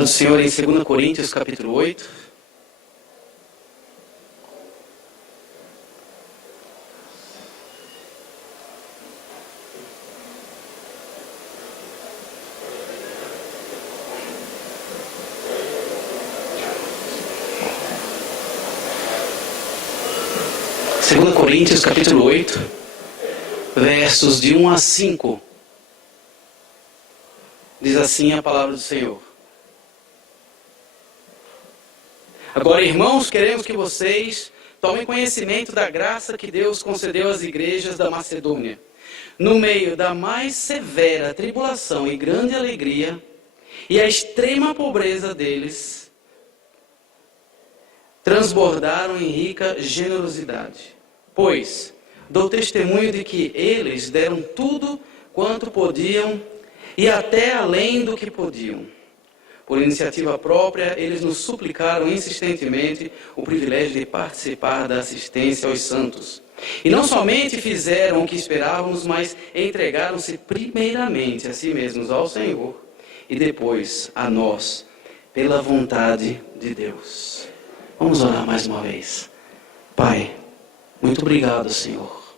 palavra do Senhor em 2 Coríntios, capítulo 8. Segunda Coríntios, capítulo 8, versos de 1 a 5. Diz assim a palavra do Senhor. Agora, irmãos, queremos que vocês tomem conhecimento da graça que Deus concedeu às igrejas da Macedônia. No meio da mais severa tribulação e grande alegria, e a extrema pobreza deles, transbordaram em rica generosidade. Pois dou testemunho de que eles deram tudo quanto podiam e até além do que podiam. Por iniciativa própria, eles nos suplicaram insistentemente o privilégio de participar da assistência aos santos. E não somente fizeram o que esperávamos, mas entregaram-se primeiramente a si mesmos ao Senhor e depois a nós, pela vontade de Deus. Vamos orar mais uma vez. Pai, muito obrigado, Senhor.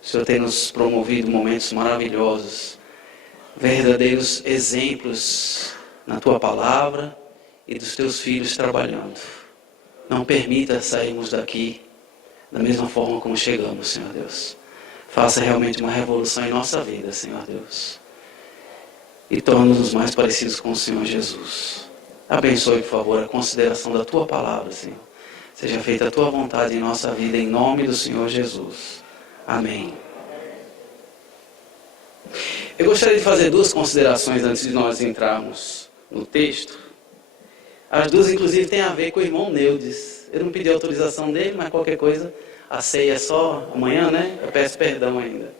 O Senhor tem nos promovido momentos maravilhosos, verdadeiros exemplos na Tua palavra e dos Teus filhos trabalhando. Não permita sairmos daqui da mesma forma como chegamos, Senhor Deus. Faça realmente uma revolução em nossa vida, Senhor Deus. E torne-nos mais parecidos com o Senhor Jesus. Abençoe, por favor, a consideração da Tua palavra, Senhor. Seja feita a Tua vontade em nossa vida, em nome do Senhor Jesus. Amém. Eu gostaria de fazer duas considerações antes de nós entrarmos no texto. As duas, inclusive, têm a ver com o irmão Neudes. Eu não pedi autorização dele, mas qualquer coisa, a ceia é só amanhã, né? Eu peço perdão ainda.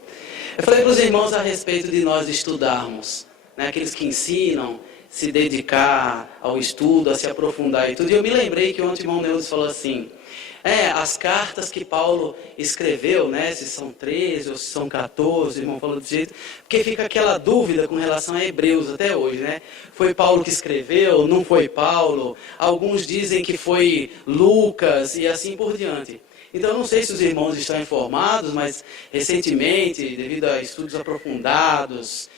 Eu falei para os irmãos a respeito de nós estudarmos, né? Aqueles que ensinam, se dedicar ao estudo, a se aprofundar e tudo. E eu me lembrei que ontem o irmão Neudes falou assim, as cartas que Paulo escreveu, né, se são 13 ou se são 14, o irmão falou desse jeito, porque fica aquela dúvida com relação a Hebreus até hoje, né? Foi Paulo que escreveu, não foi Paulo? Alguns dizem que foi Lucas e assim por diante. Então, eu não sei se os irmãos estão informados, mas recentemente, devido a estudos aprofundados,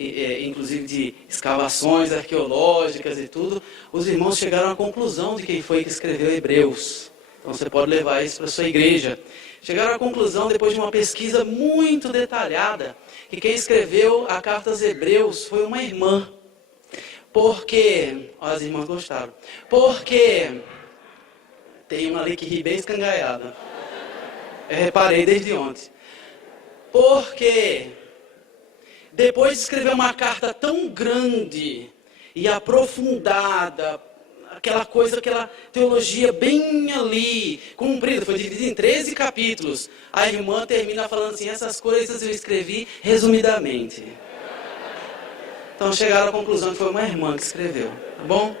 inclusive de escavações arqueológicas e tudo, os irmãos chegaram à conclusão de quem foi que escreveu Hebreus. Então você pode levar isso para a sua igreja. Chegaram à conclusão, depois de uma pesquisa muito detalhada, que quem escreveu a carta aos Hebreus foi uma irmã. Porque, as irmãs gostaram, porque tem uma ali que ri bem escangaiada. Eu reparei desde ontem. Porque depois de escrever uma carta tão grande e aprofundada, aquela teologia bem ali, comprida, foi dividida em 13 capítulos, a irmã termina falando assim, essas coisas eu escrevi resumidamente. Então chegaram à conclusão que foi uma irmã que escreveu, tá bom?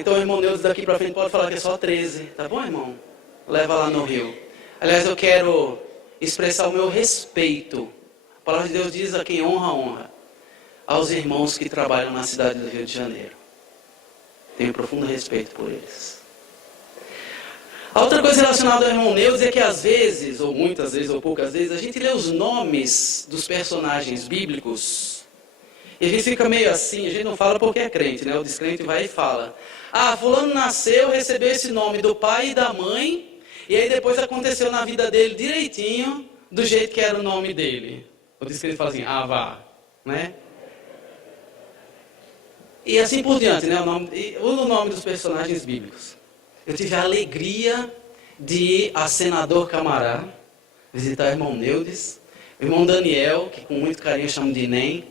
Então o irmão Neudes daqui para frente pode falar que é só 13, tá bom, irmão? Leva lá no Rio. Aliás, eu quero expressar o meu respeito. A palavra de Deus diz a quem honra, honra. Aos irmãos que trabalham na cidade do Rio de Janeiro. Tenho profundo respeito por eles. A outra coisa relacionada ao irmão Neudes é que às vezes, ou muitas vezes, ou poucas vezes, a gente lê os nomes dos personagens bíblicos e a gente fica meio assim, a gente não fala porque é crente, né? O descrente vai e fala. Fulano nasceu, recebeu esse nome do pai e da mãe, e aí depois aconteceu na vida dele direitinho, do jeito que era o nome dele. O descrente fala assim, vá, né? E assim por diante, né? O nome dos personagens bíblicos. Eu tive a alegria de ir a Senador Camará, visitar o irmão Neudes, o irmão Daniel, que com muito carinho eu chamo de Nem,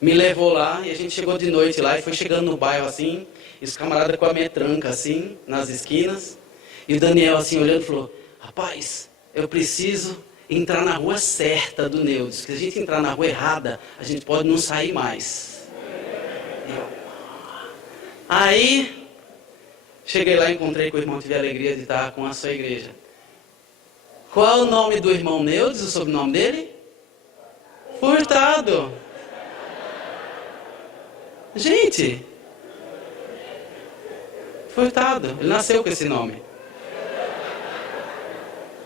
me levou lá e a gente chegou de noite lá e foi chegando no bairro assim, e os camaradas com a metranca assim, nas esquinas, e o Daniel assim olhando falou, rapaz, eu preciso entrar na rua certa do Neudes, porque se a gente entrar na rua errada, a gente pode não sair mais. Aí, cheguei lá e encontrei com o irmão, tive a alegria de estar com a sua igreja. Qual é o nome do irmão Neudes, o sobrenome dele? Furtado. Gente, Furtado, ele nasceu com esse nome.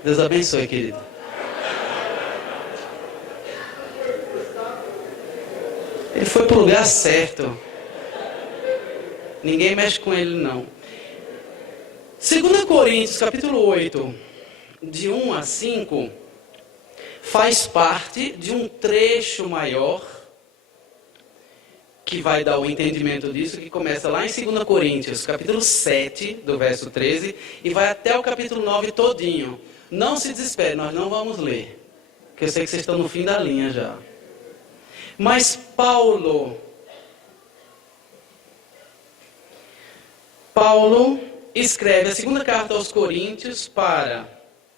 Deus abençoe, querido. Ele foi para o lugar certo. Ninguém mexe com ele, não. 2 Coríntios, capítulo 8, de 1 a 5, faz parte de um trecho maior, que vai dar o entendimento disso, que começa lá em 2 Coríntios, capítulo 7, do verso 13, e vai até o capítulo 9 todinho. Não se desespere, nós não vamos ler, porque eu sei que vocês estão no fim da linha já. Mas Paulo escreve a segunda carta aos Coríntios para,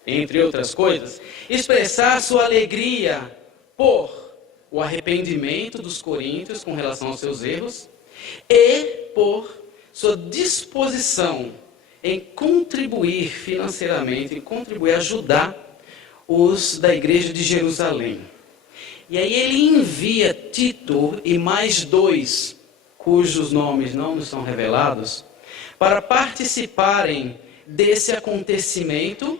entre outras coisas, expressar sua alegria por o arrependimento dos coríntios com relação aos seus erros e por sua disposição em contribuir financeiramente, em contribuir, ajudar os da igreja de Jerusalém. E aí ele envia Tito e mais 2, cujos nomes não nos são revelados, para participarem desse acontecimento,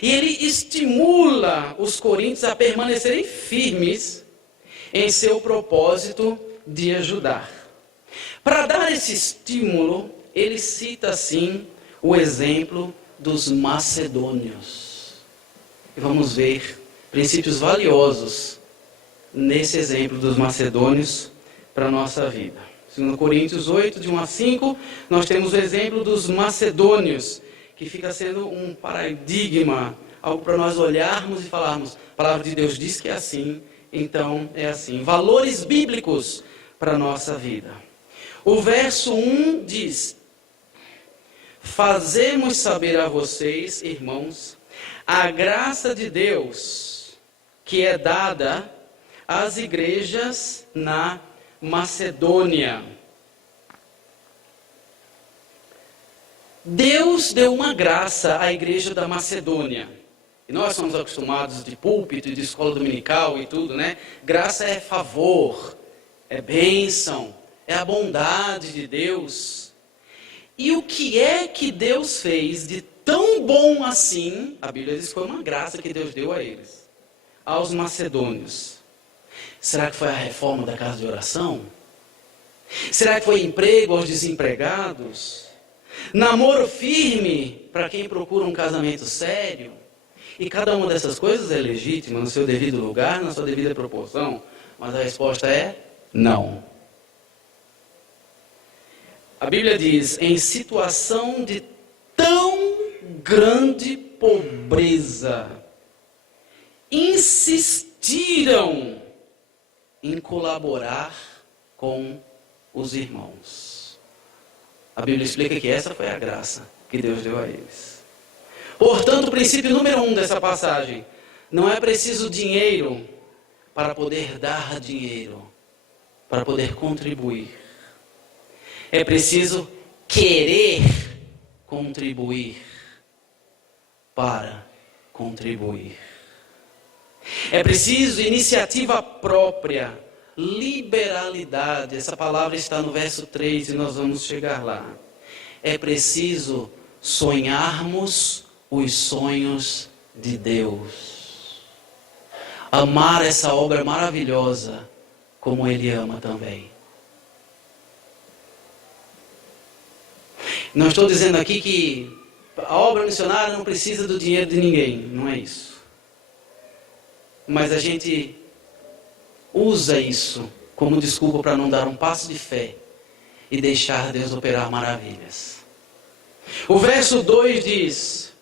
e ele estimula os coríntios a permanecerem firmes em seu propósito de ajudar. Para dar esse estímulo, ele cita assim o exemplo dos macedônios. E vamos ver princípios valiosos nesse exemplo dos macedônios para a nossa vida. 2 Coríntios 8, de 1 a 5, nós temos o exemplo dos macedônios, que fica sendo um paradigma, algo para nós olharmos e falarmos, a palavra de Deus diz que é assim, então é assim. Valores bíblicos para a nossa vida. O verso 1 diz: fazemos saber a vocês, irmãos, a graça de Deus que é dada às igrejas na Macedônia. Deus deu uma graça à igreja da Macedônia. E nós somos acostumados de púlpito e de escola dominical e tudo, né? Graça é favor, é bênção, é a bondade de Deus. E o que é que Deus fez de tão bom assim? A Bíblia diz que foi uma graça que Deus deu a eles, aos macedônios. Será que foi a reforma da casa de oração? Será que foi emprego aos desempregados? Namoro firme para quem procura um casamento sério? E cada uma dessas coisas é legítima no seu devido lugar, na sua devida proporção. Mas a resposta é não. A Bíblia diz, em situação de tão grande pobreza, insistiram em colaborar com os irmãos. A Bíblia explica que essa foi a graça que Deus deu a eles. Portanto, o princípio número 1 dessa passagem: não é preciso dinheiro para poder dar dinheiro, para poder contribuir. É preciso querer contribuir para contribuir. É preciso iniciativa própria, liberalidade. Essa palavra está no verso 3 e nós vamos chegar lá. É preciso sonharmos os sonhos de Deus. Amar essa obra maravilhosa como Ele ama também. Não estou dizendo aqui que a obra missionária não precisa do dinheiro de ninguém, não é isso. Mas a gente usa isso como desculpa para não dar um passo de fé e deixar Deus operar maravilhas. O verso 2 diz: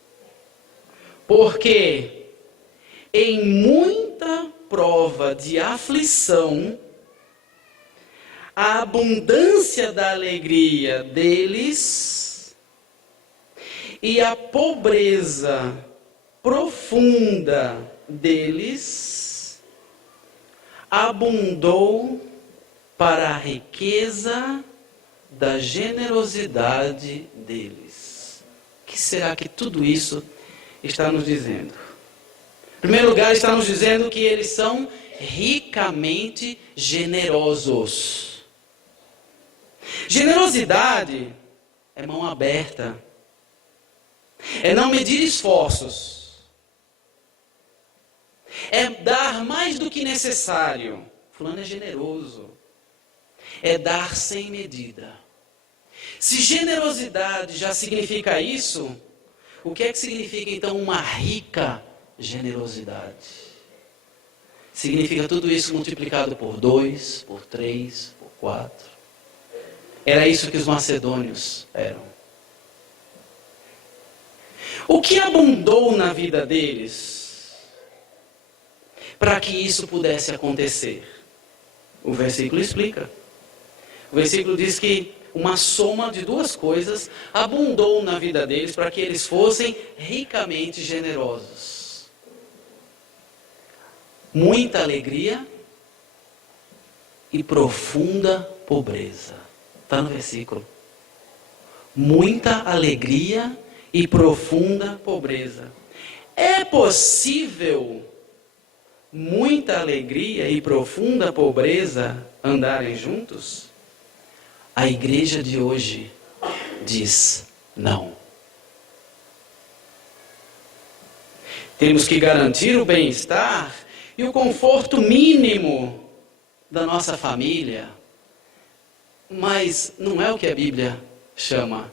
porque em muita prova de aflição, a abundância da alegria deles e a pobreza profunda deles abundou para a riqueza da generosidade deles. O que será que tudo isso está nos dizendo? Em primeiro lugar, está nos dizendo que eles são ricamente generosos. Generosidade é mão aberta. É não medir esforços. É dar mais do que necessário. Fulano é generoso. É dar sem medida. Se generosidade já significa isso, o que é que significa então uma rica generosidade? Significa tudo isso multiplicado por 2, por 3, por 4. Era isso que os macedônios eram. O que abundou na vida deles para que isso pudesse acontecer? O versículo explica. O versículo diz que uma soma de duas coisas abundou na vida deles para que eles fossem ricamente generosos. Muita alegria e profunda pobreza. Está no versículo. Muita alegria e profunda pobreza. É possível muita alegria e profunda pobreza andarem juntos? A igreja de hoje diz não. Temos que garantir o bem-estar e o conforto mínimo da nossa família. Mas não é o que a Bíblia chama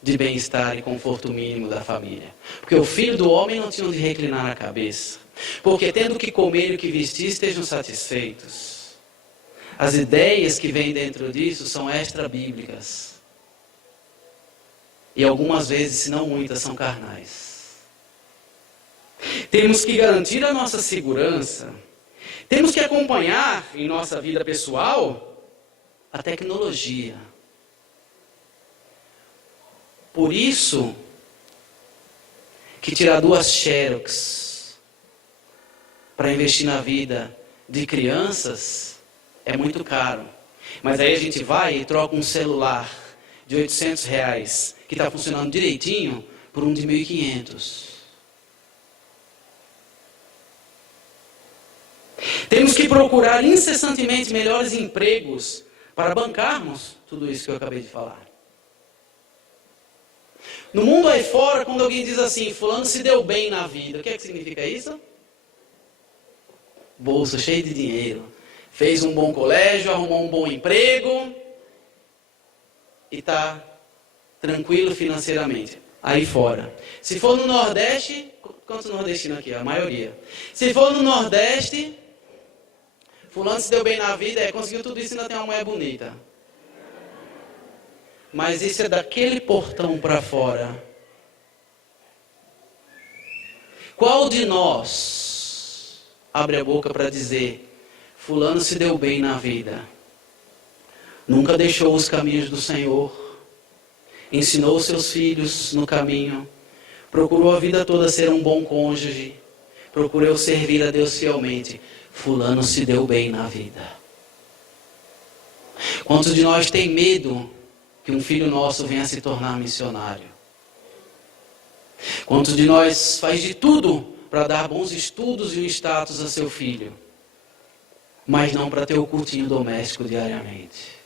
de bem-estar e conforto mínimo da família. Porque o filho do homem não tinha onde reclinar a cabeça. Porque tendo que comer e o que vestir estejam satisfeitos. As ideias que vêm dentro disso são extra-bíblicas. E algumas vezes, se não muitas, são carnais. Temos que garantir a nossa segurança. Temos que acompanhar em nossa vida pessoal a tecnologia. Por isso que tirar 2 xerox para investir na vida de crianças é muito caro. Mas aí a gente vai e troca um celular de R$800 que está funcionando direitinho por um de 1.500. Temos que procurar incessantemente melhores empregos para bancarmos tudo isso que eu acabei de falar. No mundo aí fora, quando alguém diz assim, fulano se deu bem na vida, o que é que significa isso? Bolsa cheio de dinheiro. Fez um bom colégio, arrumou um bom emprego e está tranquilo financeiramente. Aí fora. Se for no Nordeste, quantos nordestinos aqui? A maioria. Se for no Nordeste, fulano se deu bem na vida, conseguiu tudo isso e ainda tem uma mulher bonita. Mas isso é daquele portão para fora. Qual de nós abre a boca para dizer, fulano se deu bem na vida, nunca deixou os caminhos do Senhor, ensinou seus filhos no caminho, procurou a vida toda ser um bom cônjuge, procurou servir a Deus fielmente, fulano se deu bem na vida. Quantos de nós tem medo que um filho nosso venha se tornar missionário? Quantos de nós faz de tudo para dar bons estudos e um status a seu filho, mas não para ter o cultinho doméstico diariamente?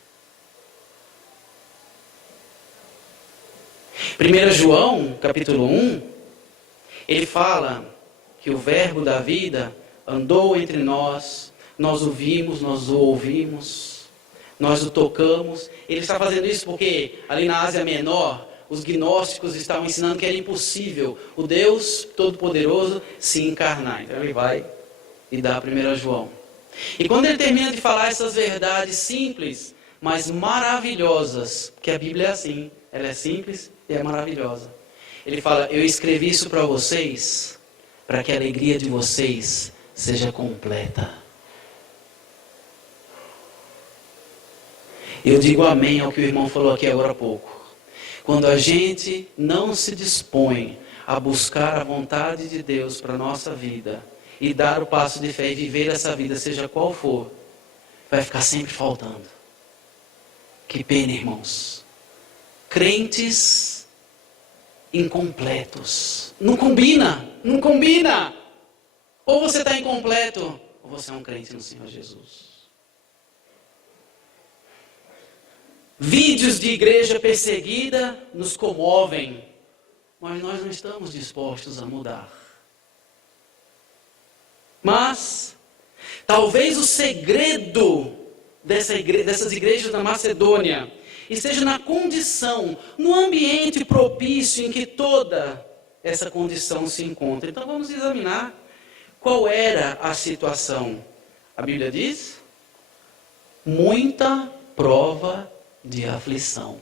1 João, capítulo 1, ele fala que o verbo da vida andou entre nós, nós o vimos, nós o ouvimos, nós o tocamos. Ele está fazendo isso porque ali na Ásia Menor, os gnósticos estavam ensinando que era impossível o Deus Todo-Poderoso se encarnar. Então ele vai e dá 1 João. E quando ele termina de falar essas verdades simples, mas maravilhosas, porque a Bíblia é assim, ela é simples e é maravilhosa. Ele fala, eu escrevi isso para vocês, para que a alegria de vocês seja completa. Eu digo amém ao que o irmão falou aqui agora há pouco. Quando a gente não se dispõe a buscar a vontade de Deus para a nossa vida, e dar o passo de fé e viver essa vida, seja qual for, vai ficar sempre faltando. Que pena, irmãos. Crentes incompletos. Não combina, não combina. Ou você está incompleto, ou você é um crente no Senhor Jesus. Vídeos de igreja perseguida nos comovem, mas nós não estamos dispostos a mudar. Mas talvez o segredo dessas igrejas da Macedônia esteja na condição, no ambiente propício em que toda essa condição se encontra. Então vamos examinar qual era a situação. A Bíblia diz: muita prova de aflição.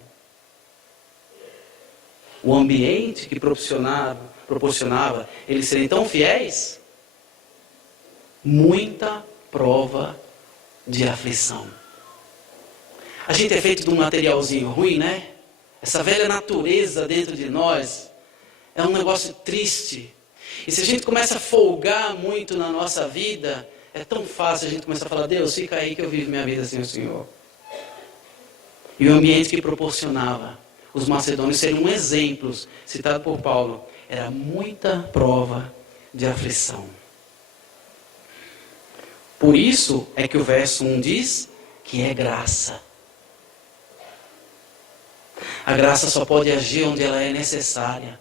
O ambiente que proporcionava eles serem tão fiéis, muita prova de aflição. A gente é feito de um materialzinho ruim, né? Essa velha natureza dentro de nós é um negócio triste. E se a gente começa a folgar muito na nossa vida, é tão fácil a gente começar a falar: Deus, fica aí que eu vivo minha vida sem o Senhor. E o ambiente que proporcionava os macedônios serem exemplos, citado por Paulo, era muita prova de aflição. Por isso é que o verso 1 diz que é graça. A graça só pode agir onde ela é necessária.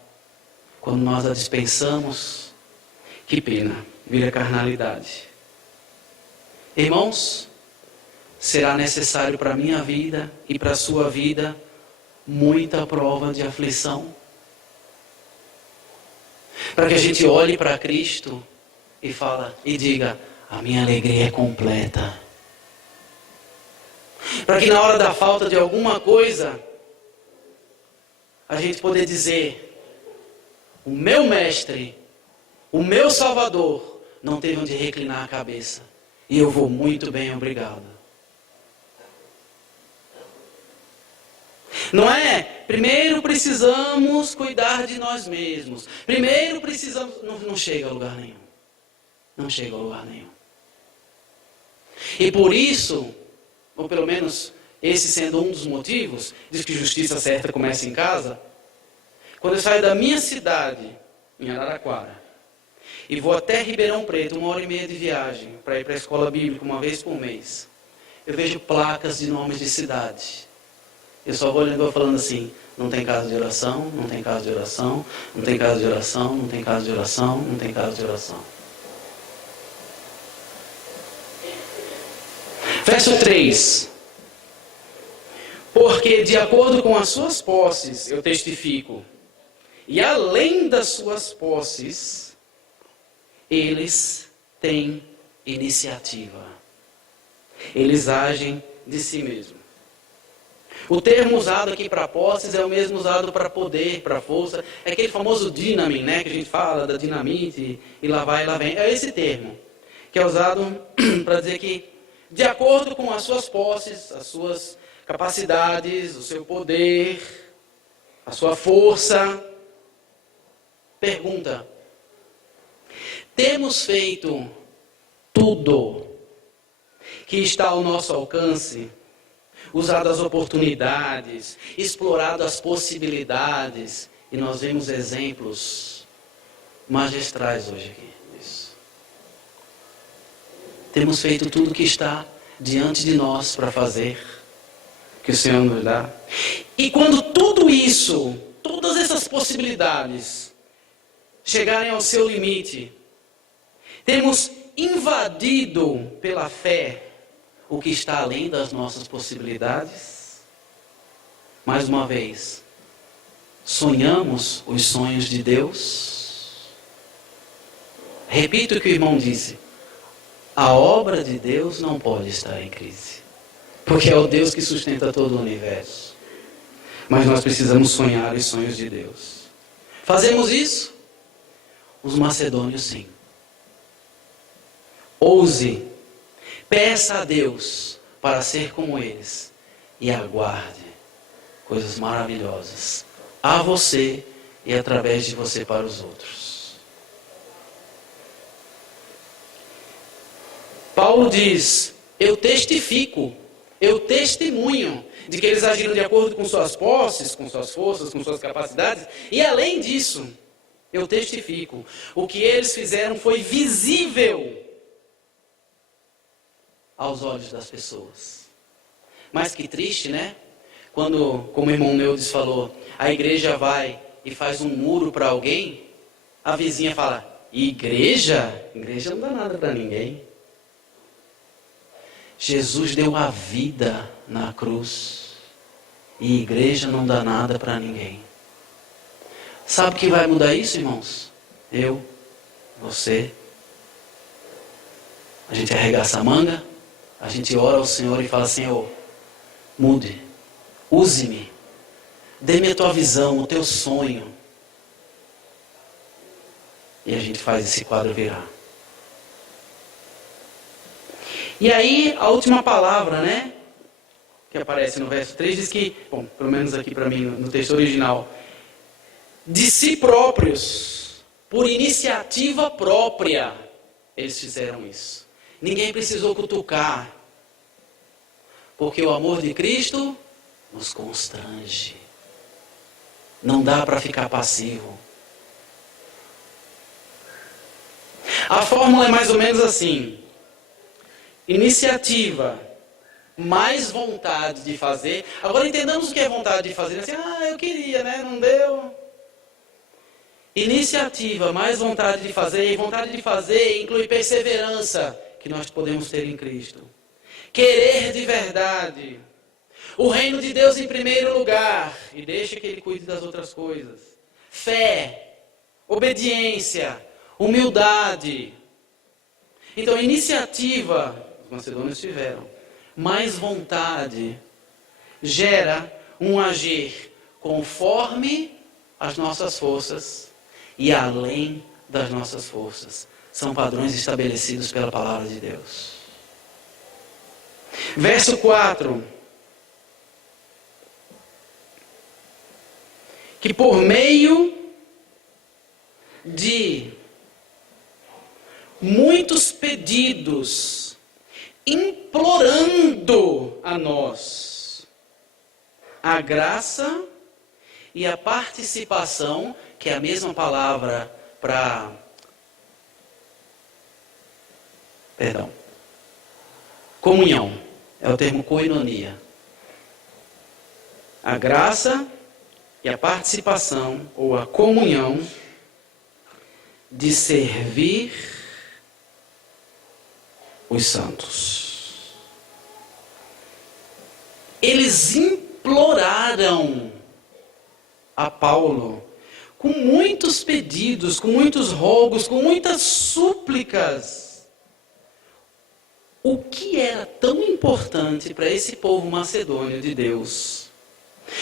Quando nós a dispensamos, que pena, vira carnalidade. Irmãos, será necessário para a minha vida e para a sua vida muita prova de aflição, para que a gente olhe para Cristo e diga: a minha alegria é completa. Para que na hora da falta de alguma coisa, a gente poder dizer: o meu mestre, o meu Salvador, não teve onde reclinar a cabeça, e eu vou muito bem, obrigado. Não é? Primeiro precisamos cuidar de nós mesmos. Primeiro precisamos... Não chega a lugar nenhum. Não chega a lugar nenhum. E por isso, ou pelo menos esse sendo um dos motivos, diz que justiça certa começa em casa. Quando eu saio da minha cidade, em Araraquara, e vou até Ribeirão Preto, 1h30 de viagem, para ir para a escola bíblica uma vez por mês, eu vejo placas de nomes de cidade. Eu só vou olhando e vou falando assim: não tem casa de oração, não tem casa de oração, não tem casa de oração, não tem casa de oração, não tem casa de oração. Verso 3. Porque de acordo com as suas posses, eu testifico, e além das suas posses, eles têm iniciativa. Eles agem de si mesmos. O termo usado aqui para posses é o mesmo usado para poder, para força. É aquele famoso dínamo, né, que a gente fala da dinamite, e lá vai e lá vem. É esse termo que é usado para dizer que, de acordo com as suas posses, as suas capacidades, o seu poder, a sua força. Pergunta: temos feito tudo que está ao nosso alcance? Usado as oportunidades, explorado as possibilidades, e nós vemos exemplos magistrais hoje aqui disso. Temos feito tudo que está diante de nós para fazer, que o Senhor nos dá. E quando tudo isso, todas essas possibilidades chegarem ao seu limite, temos invadido pela fé o que está além das nossas possibilidades. Mais uma vez, sonhamos os sonhos de Deus. Repito o que o irmão disse: a obra de Deus não pode estar em crise, porque é o Deus que sustenta todo o universo. Mas nós precisamos sonhar os sonhos de Deus. Fazemos isso? Os macedônios, sim. Ouse, peça a Deus para ser como eles e aguarde coisas maravilhosas a você e através de você para os outros. Paulo diz: eu testifico, eu testemunho de que eles agiram de acordo com suas posses, com suas forças, com suas capacidades, e além disso, eu testifico, o que eles fizeram foi visível aos olhos das pessoas. Mas que triste, né? Quando, como o irmão Neudes falou, a igreja vai e faz um muro para alguém, a vizinha fala, igreja? Igreja não dá nada para ninguém. Jesus deu a vida na cruz e igreja não dá nada para ninguém. Sabe quem vai mudar isso, irmãos? Eu, você. A gente arregaça a manga, a gente ora ao Senhor e fala, Senhor, mude, use-me, dê-me a tua visão, o teu sonho. E a gente faz esse quadro virar. E aí, a última palavra, né? Que aparece no verso 3, diz que, bom, pelo menos aqui para mim, no texto original, de si próprios, por iniciativa própria, eles fizeram isso. Ninguém precisou cutucar, porque o amor de Cristo nos constrange. Não dá para ficar passivo. A fórmula é mais ou menos assim: iniciativa, mais vontade de fazer. Agora entendamos o que é vontade de fazer. Assim, eu queria, né? Não deu. Iniciativa, mais vontade de fazer. E vontade de fazer inclui perseverança, que nós podemos ter em Cristo. Querer de verdade. O reino de Deus em primeiro lugar. E deixa que Ele cuide das outras coisas. Fé, obediência, humildade. Então, iniciativa, os macedônios tiveram. Mais vontade gera um agir conforme as nossas forças e além das nossas forças. São padrões estabelecidos pela palavra de Deus. Verso 4. Que por meio de muitos pedidos, implorando a nós a graça e a participação, que é a mesma palavra para... comunhão, é o termo koinonia. A graça e a participação, ou a comunhão, de servir os santos. Eles imploraram a Paulo com muitos pedidos, com muitos rogos, com muitas súplicas. O que era tão importante para esse povo macedônio de Deus?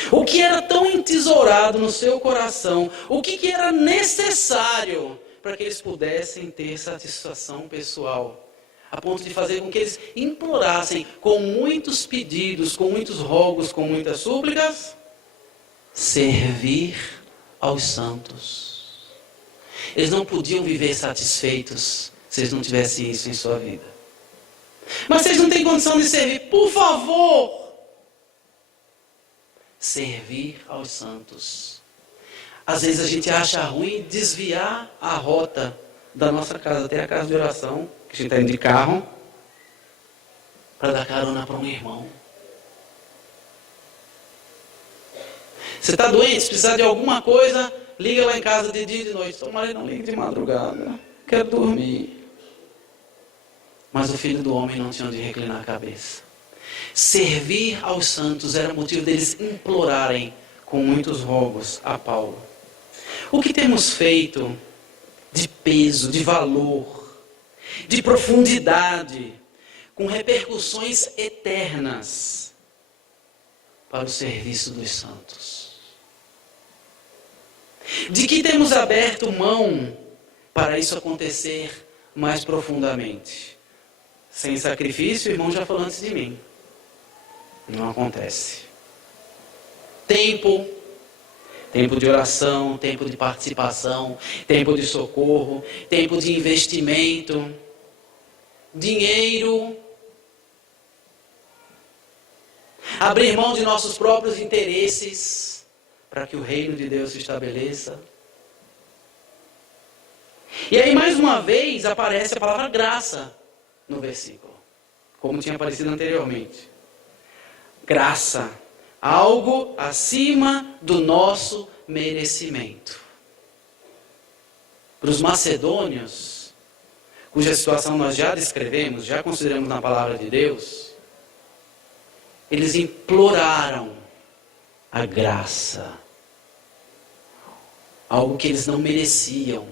O que era tão entesourado no seu coração? O que era necessário para que eles pudessem ter satisfação pessoal? A ponto de fazer com que eles implorassem com muitos pedidos, com muitos rogos, com muitas súplicas, servir aos santos. Eles não podiam viver satisfeitos se eles não tivessem isso em sua vida. Mas vocês não têm condição de servir, por favor, servir aos santos. Às vezes a gente acha ruim desviar a rota da nossa casa até a casa de oração, que a gente está indo de carro, para dar carona para um irmão. Você está doente, se precisar de alguma coisa, liga lá em casa de dia e de noite. Tomara, não ligue de madrugada, quero dormir. Mas o Filho do Homem não tinha onde reclinar a cabeça. Servir aos santos era motivo deles implorarem com muitos rogos a Paulo. O que temos feito de peso, de valor, de profundidade, com repercussões eternas para o serviço dos santos? De que temos aberto mão para isso acontecer mais profundamente? Sem sacrifício, o irmão já falou antes de mim. Não acontece. Tempo de oração, tempo de participação, tempo de socorro, tempo de investimento, dinheiro. Abrir mão de nossos próprios interesses para que o reino de Deus se estabeleça. E aí, mais uma vez, aparece a palavra graça no versículo, como tinha aparecido anteriormente. Graça, algo acima do nosso merecimento. Para os macedônios, cuja situação nós já descrevemos, já consideramos na palavra de Deus, eles imploraram a graça, algo que eles não mereciam.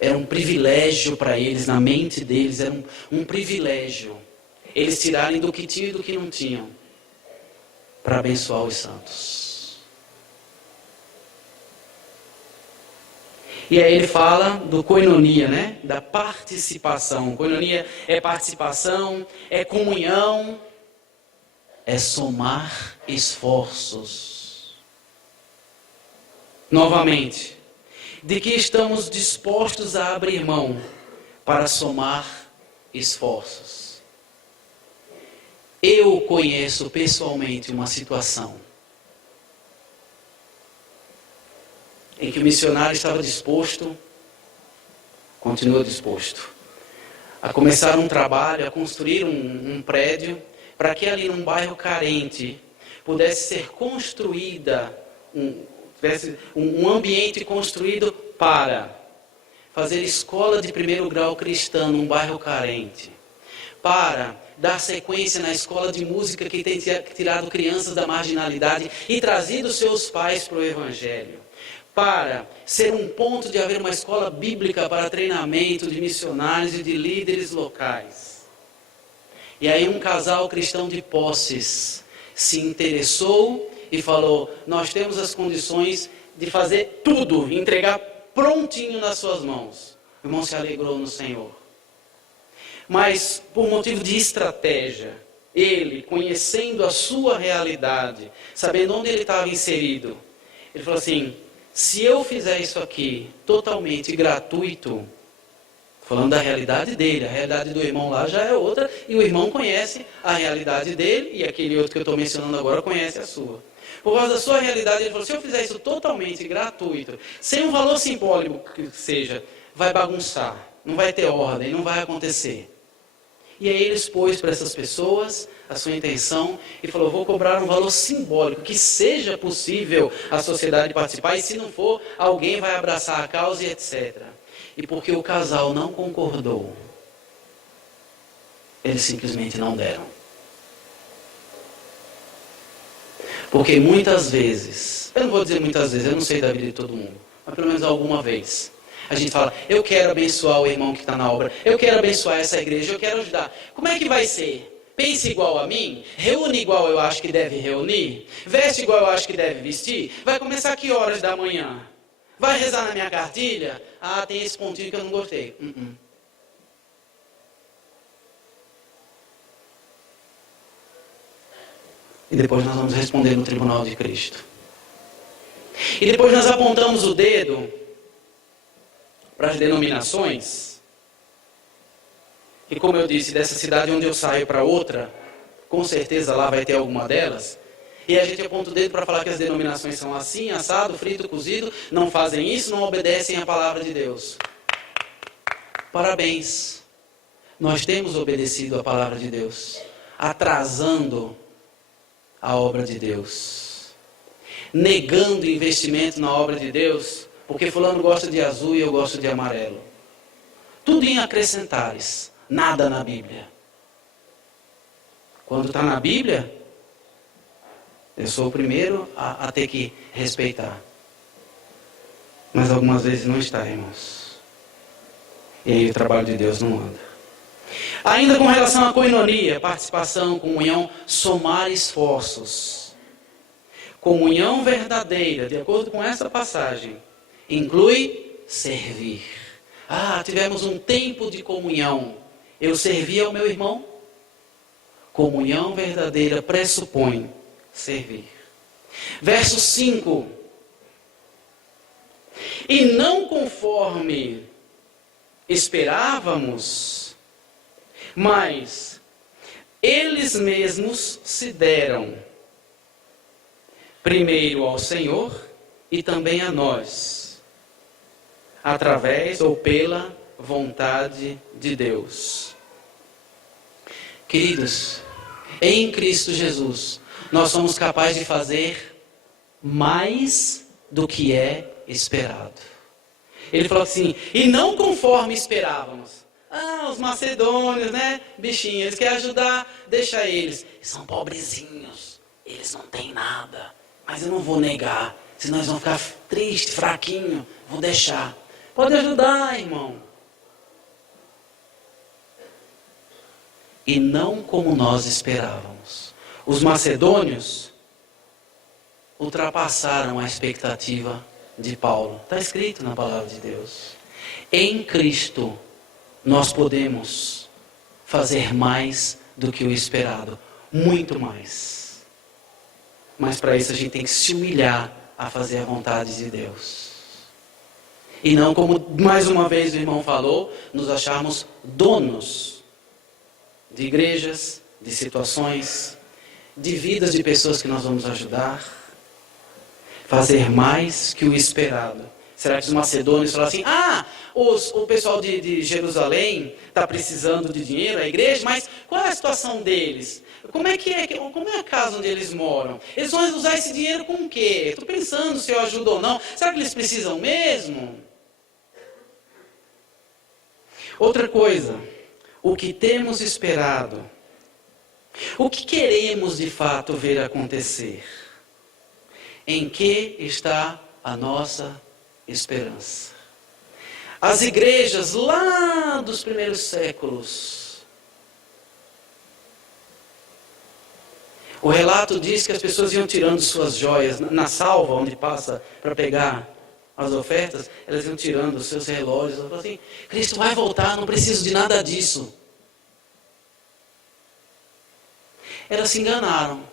Era um privilégio para eles, na mente deles, era um privilégio. Eles tirarem do que tinham e do que não tinham, para abençoar os santos. E aí ele fala do koinonia, né? Da participação. Koinonia é participação, é comunhão, é somar esforços. Novamente, de que estamos dispostos a abrir mão para somar esforços. Eu conheço pessoalmente uma situação em que o missionário estava disposto, continua disposto, a começar um trabalho, a construir um prédio, para que ali num bairro carente pudesse ser construída um ambiente construído para fazer escola de primeiro grau cristã num bairro carente, para dar sequência na escola de música que tem tirado crianças da marginalidade e trazido seus pais para o Evangelho, para ser um ponto de haver uma escola bíblica para treinamento de missionários e de líderes locais. E aí um casal cristão de Posses se interessou e falou: nós temos as condições de fazer tudo, entregar prontinho nas suas mãos. O irmão se alegrou no Senhor. Mas por motivo de estratégia, ele, conhecendo a sua realidade, sabendo onde ele estava inserido, ele falou assim: se eu fizer isso aqui totalmente gratuito, falando da realidade dele, a realidade do irmão lá já é outra, e o irmão conhece a realidade dele, e aquele outro que eu estou mencionando agora conhece a sua. Por causa da sua realidade, ele falou: se eu fizer isso totalmente gratuito, sem um valor simbólico que seja, vai bagunçar, não vai ter ordem, não vai acontecer. E aí ele expôs para essas pessoas a sua intenção e falou: vou cobrar um valor simbólico, que seja possível a sociedade participar, e se não for, alguém vai abraçar a causa e etc. E porque o casal não concordou, eles simplesmente não deram. Porque muitas vezes, eu não vou dizer muitas vezes, eu não sei da vida de todo mundo, mas pelo menos alguma vez, a gente fala: eu quero abençoar o irmão que está na obra, eu quero abençoar essa igreja, eu quero ajudar. Como é que vai ser? Pense igual a mim? Reúne igual eu acho que deve reunir? Veste igual eu acho que deve vestir? Vai começar que horas da manhã? Vai rezar na minha cartilha? Ah, tem esse pontinho que eu não gostei. E depois nós vamos responder no tribunal de Cristo. E depois nós apontamos o dedo para as denominações. E como eu disse, dessa cidade onde eu saio para outra, com certeza lá vai ter alguma delas. E a gente aponta o dedo para falar que as denominações são assim, assado, frito, cozido, não fazem isso, não obedecem à palavra de Deus. Parabéns. Nós temos obedecido à palavra de Deus, atrasando a obra de Deus, negando investimento na obra de Deus, porque fulano gosta de azul e eu gosto de amarelo. Tudo em acrescentares, nada na Bíblia. Quando está na Bíblia, eu sou o primeiro a ter que respeitar. Mas algumas vezes não está, irmãos. E aí o trabalho de Deus não anda. Ainda com relação à koinonia, participação, comunhão, somar esforços. Comunhão verdadeira, de acordo com essa passagem, inclui servir. Ah, tivemos um tempo de comunhão. Eu servi ao meu irmão? Comunhão verdadeira pressupõe servir. Verso 5. E não conforme esperávamos, mas eles mesmos se deram primeiro ao Senhor e também a nós, através ou pela vontade de Deus. Queridos, em Cristo Jesus, nós somos capazes de fazer mais do que é esperado. Ele falou assim, e não conforme esperávamos. Os macedônios, né? Bichinhos, eles querem ajudar, deixa eles. São pobrezinhos, eles não têm nada. Mas eu não vou negar, senão eles vão ficar tristes, fraquinhos. Vou deixar. Pode ajudar, irmão. E não como nós esperávamos. Os macedônios ultrapassaram a expectativa de Paulo. Está escrito na palavra de Deus. Em Cristo, nós podemos fazer mais do que o esperado. Muito mais. Mas para isso a gente tem que se humilhar a fazer a vontade de Deus. E não, como mais uma vez o irmão falou, nos acharmos donos de igrejas, de situações, de vidas de pessoas que nós vamos ajudar. Fazer mais que o esperado. Será que os macedônios falaram assim, o pessoal de Jerusalém está precisando de dinheiro, a igreja, mas qual é a situação deles? Como é a casa onde eles moram? Eles vão usar esse dinheiro com o quê? Estou pensando se eu ajudo ou não. Será que eles precisam mesmo? Outra coisa, o que temos esperado, o que queremos de fato ver acontecer? Em que está a nossa esperança? As igrejas lá dos primeiros séculos, o relato diz que as pessoas iam tirando suas joias na salva, onde passa para pegar as ofertas, elas iam tirando os seus relógios. Elas falavam assim, Cristo vai voltar, não preciso de nada disso. Elas se enganaram.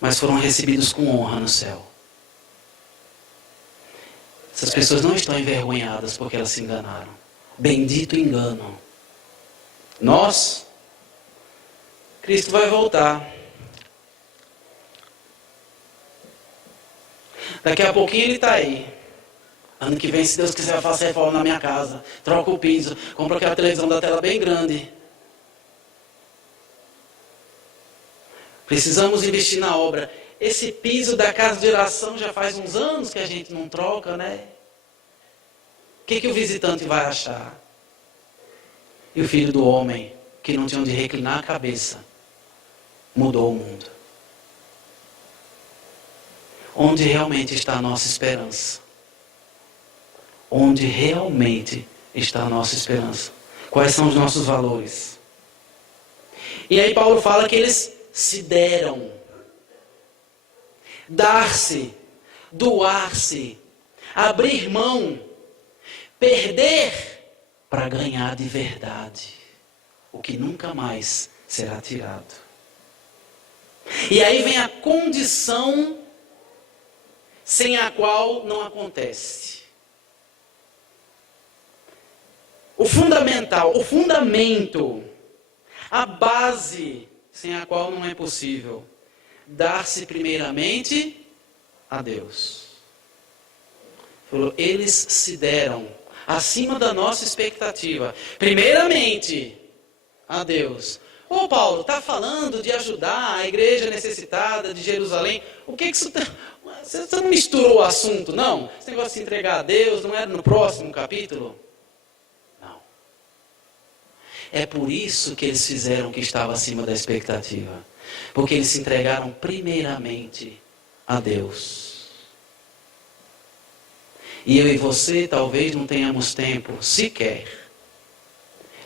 Mas foram recebidos com honra no céu. Essas pessoas não estão envergonhadas porque elas se enganaram. Bendito engano. Nós, Cristo vai voltar. Daqui a pouquinho ele está aí. Ano que vem, se Deus quiser, eu faço reforma na minha casa. Troco o piso, compro aquela televisão da tela bem grande. Precisamos investir na obra. Esse piso da casa de oração já faz uns anos que a gente não troca, né? O que o visitante vai achar? E o Filho do Homem, que não tinha onde reclinar a cabeça, mudou o mundo. Onde realmente está a nossa esperança? Onde realmente está a nossa esperança? Quais são os nossos valores? E aí Paulo fala que eles se deram. Dar-se, doar-se, abrir mão, perder para ganhar de verdade, o que nunca mais será tirado. E aí vem a condição sem a qual não acontece. O fundamental, o fundamento, a base sem a qual não é possível. Dar-se primeiramente a Deus. Eles se deram acima da nossa expectativa. Primeiramente a Deus. Paulo, está falando de ajudar a igreja necessitada de Jerusalém. O que isso tem? Você não misturou o assunto, não? Esse negócio de entregar a Deus não era no próximo capítulo? Não. É por isso que eles fizeram o que estava acima da expectativa. Porque eles se entregaram primeiramente a Deus. E eu e você talvez não tenhamos tempo sequer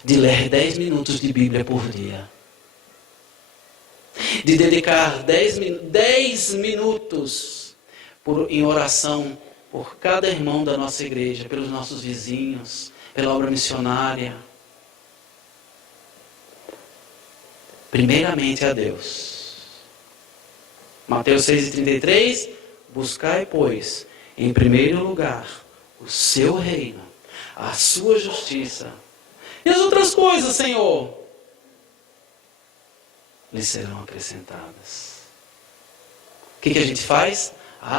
de ler 10 minutos de Bíblia por dia. De dedicar 10 minutos em oração por cada irmão da nossa igreja, pelos nossos vizinhos, pela obra missionária. Primeiramente a Deus. Mateus 6,33, buscai, pois, em primeiro lugar, o seu reino, a sua justiça. E as outras coisas, Senhor, lhes serão acrescentadas. O que a gente faz?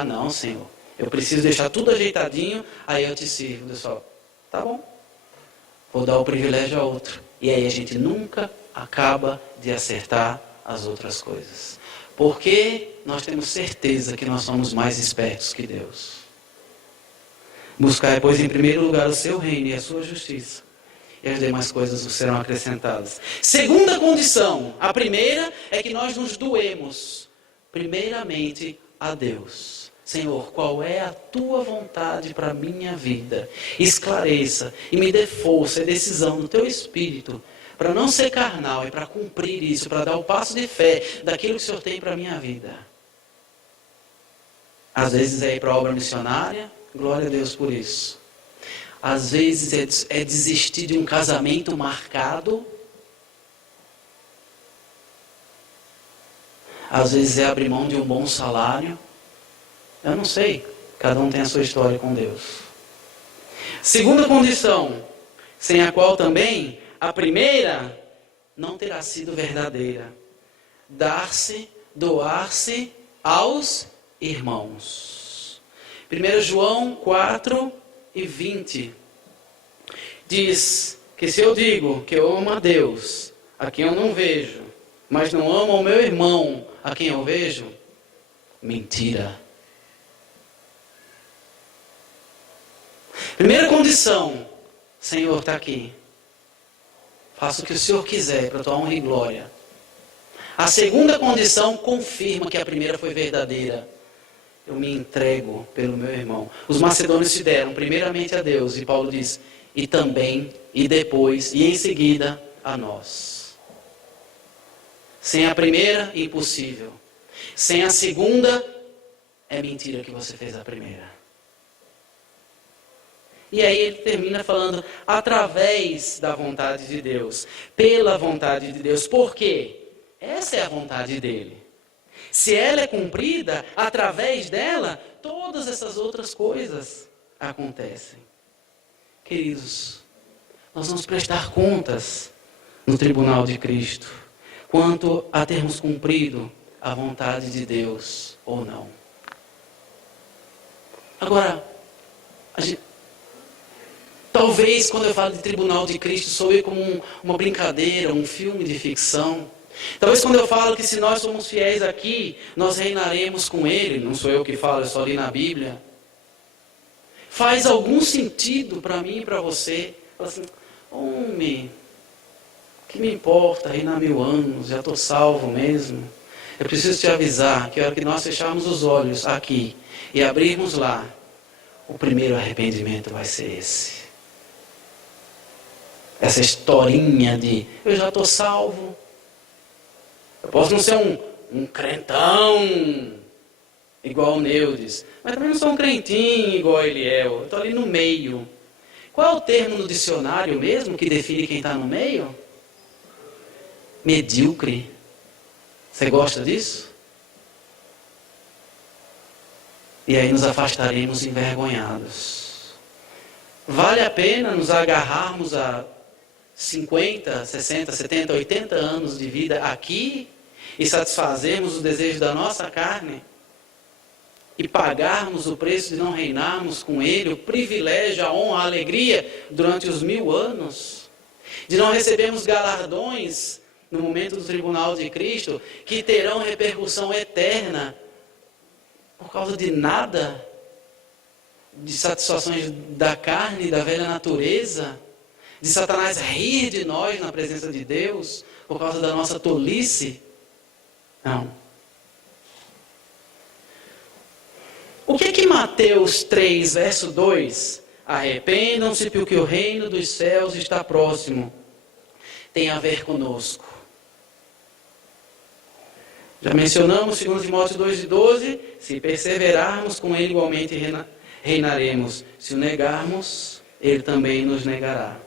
Não, Senhor, eu preciso deixar tudo ajeitadinho, aí eu te sirvo. Deus fala, tá bom, vou dar o privilégio a outro. E aí a gente nunca acaba de acertar as outras coisas. Porque nós temos certeza que nós somos mais espertos que Deus. Buscai, pois, em primeiro lugar o seu reino e a sua justiça, e as demais coisas vos serão acrescentadas. Segunda condição, a primeira é que nós nos doemos primeiramente a Deus. Senhor, qual é a tua vontade para a minha vida? Esclareça e me dê força e decisão no teu espírito para não ser carnal e para cumprir isso, para dar o passo de fé daquilo que o Senhor tem para a minha vida. Às vezes é ir para a obra missionária, glória a Deus por isso. Às vezes é desistir de um casamento marcado. Às vezes é abrir mão de um bom salário. Eu não sei, cada um tem a sua história com Deus. Segunda condição, sem a qual também a primeira não terá sido verdadeira: dar-se, doar-se aos irmãos. 1 João 4:20 diz que se eu digo que eu amo a Deus, a quem eu não vejo, mas não amo ao meu irmão, a quem eu vejo, mentira. Primeira condição, Senhor, está aqui. Faça o que o Senhor quiser para a tua honra e glória. A segunda condição confirma que a primeira foi verdadeira. Eu me entrego pelo meu irmão. Os macedônios se deram primeiramente a Deus, e Paulo diz, e também, e depois, e em seguida, a nós. Sem a primeira, impossível. Sem a segunda, é mentira que você fez a primeira. E aí ele termina falando, através da vontade de Deus, pela vontade de Deus. Por quê? Essa é a vontade dele. Se ela é cumprida, através dela, todas essas outras coisas acontecem. Queridos, nós vamos prestar contas no tribunal de Cristo, quanto a termos cumprido a vontade de Deus ou não. Agora, talvez quando eu falo de tribunal de Cristo, soe como uma brincadeira, um filme de ficção. Talvez quando eu falo que se nós somos fiéis aqui, nós reinaremos com Ele, não sou eu que falo, eu só li na Bíblia. Faz algum sentido para mim e para você? Fala assim, homem, o que me importa reinar 1000 anos, já estou salvo mesmo. Eu preciso te avisar que a hora que nós fecharmos os olhos aqui e abrirmos lá, o primeiro arrependimento vai ser esse. Essa historinha de, eu já estou salvo. Eu posso não ser um crentão igual o Neudes, mas também não sou um crentinho igual ele é. Eu estou ali no meio. Qual é o termo no dicionário mesmo que define quem está no meio? Medíocre. Você gosta disso? E aí nos afastaremos envergonhados. Vale a pena nos agarrarmos a 50, 60, 70, 80 anos de vida aqui e satisfazermos os desejos da nossa carne e pagarmos o preço de não reinarmos com Ele, o privilégio, a honra, a alegria durante os 1000 anos, de não recebermos galardões no momento do tribunal de Cristo que terão repercussão eterna por causa de nada, de satisfações da carne, da velha natureza, de Satanás rir de nós na presença de Deus por causa da nossa tolice? Não. O que Mateus 3, verso 2, arrependam-se porque o reino dos céus está próximo, tem a ver conosco? Já mencionamos, 2 Timóteo 2,12, se perseverarmos com Ele igualmente reinaremos, se o negarmos, Ele também nos negará.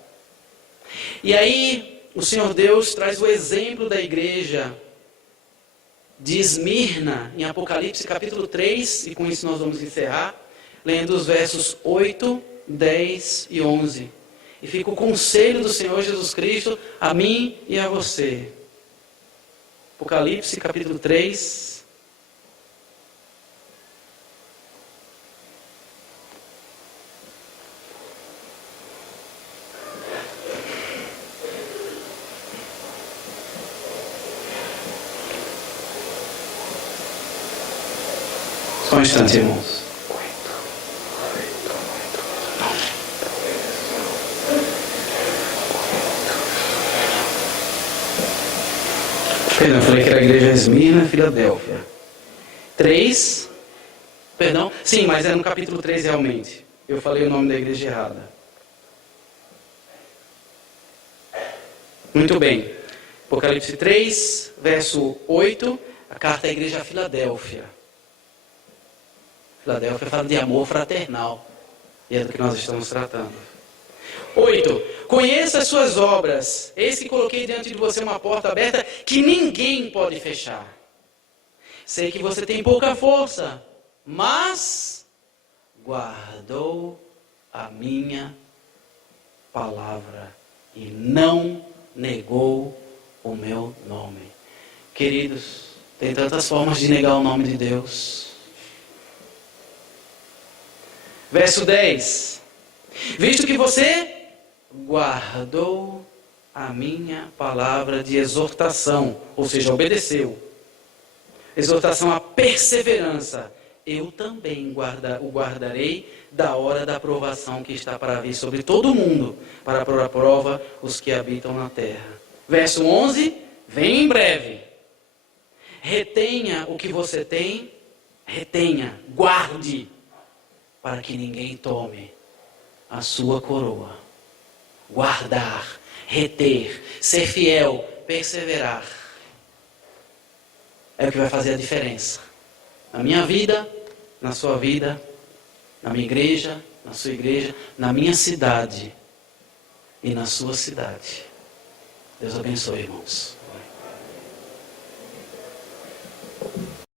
E aí, o Senhor Deus traz o exemplo da igreja de Esmirna, em Apocalipse capítulo 3, e com isso nós vamos encerrar, lendo os versos 8, 10 e 11. E fica o conselho do Senhor Jesus Cristo a mim e a você. Apocalipse capítulo 3. Só um instante, irmãos. Perdão, eu falei que era a igreja Esmirna, Filadélfia. 3. Perdão? Sim, mas é no capítulo 3 realmente. Eu falei o nome da igreja errada. Muito bem. Apocalipse 3, verso 8, a carta à igreja Filadélfia. Filadélfia fala de amor fraternal. E é do que nós estamos tratando. 8. Conheça as suas obras. Eis que coloquei diante de você uma porta aberta que ninguém pode fechar. Sei que você tem pouca força, mas guardou a minha palavra e não negou o meu nome. Queridos, tem tantas formas de negar o nome de Deus. Verso 10. Visto que você guardou a minha palavra de exortação, ou seja, obedeceu. Exortação à perseverança. Eu também o guardarei da hora da aprovação que está para vir sobre todo o mundo, para pôr à prova os que habitam na terra. Verso 11, vem em breve. Retenha o que você tem, retenha, guarde, para que ninguém tome a sua coroa. Guardar, reter, ser fiel, perseverar. É o que vai fazer a diferença. Na minha vida, na sua vida, na minha igreja, na sua igreja, na minha cidade e na sua cidade. Deus abençoe, irmãos.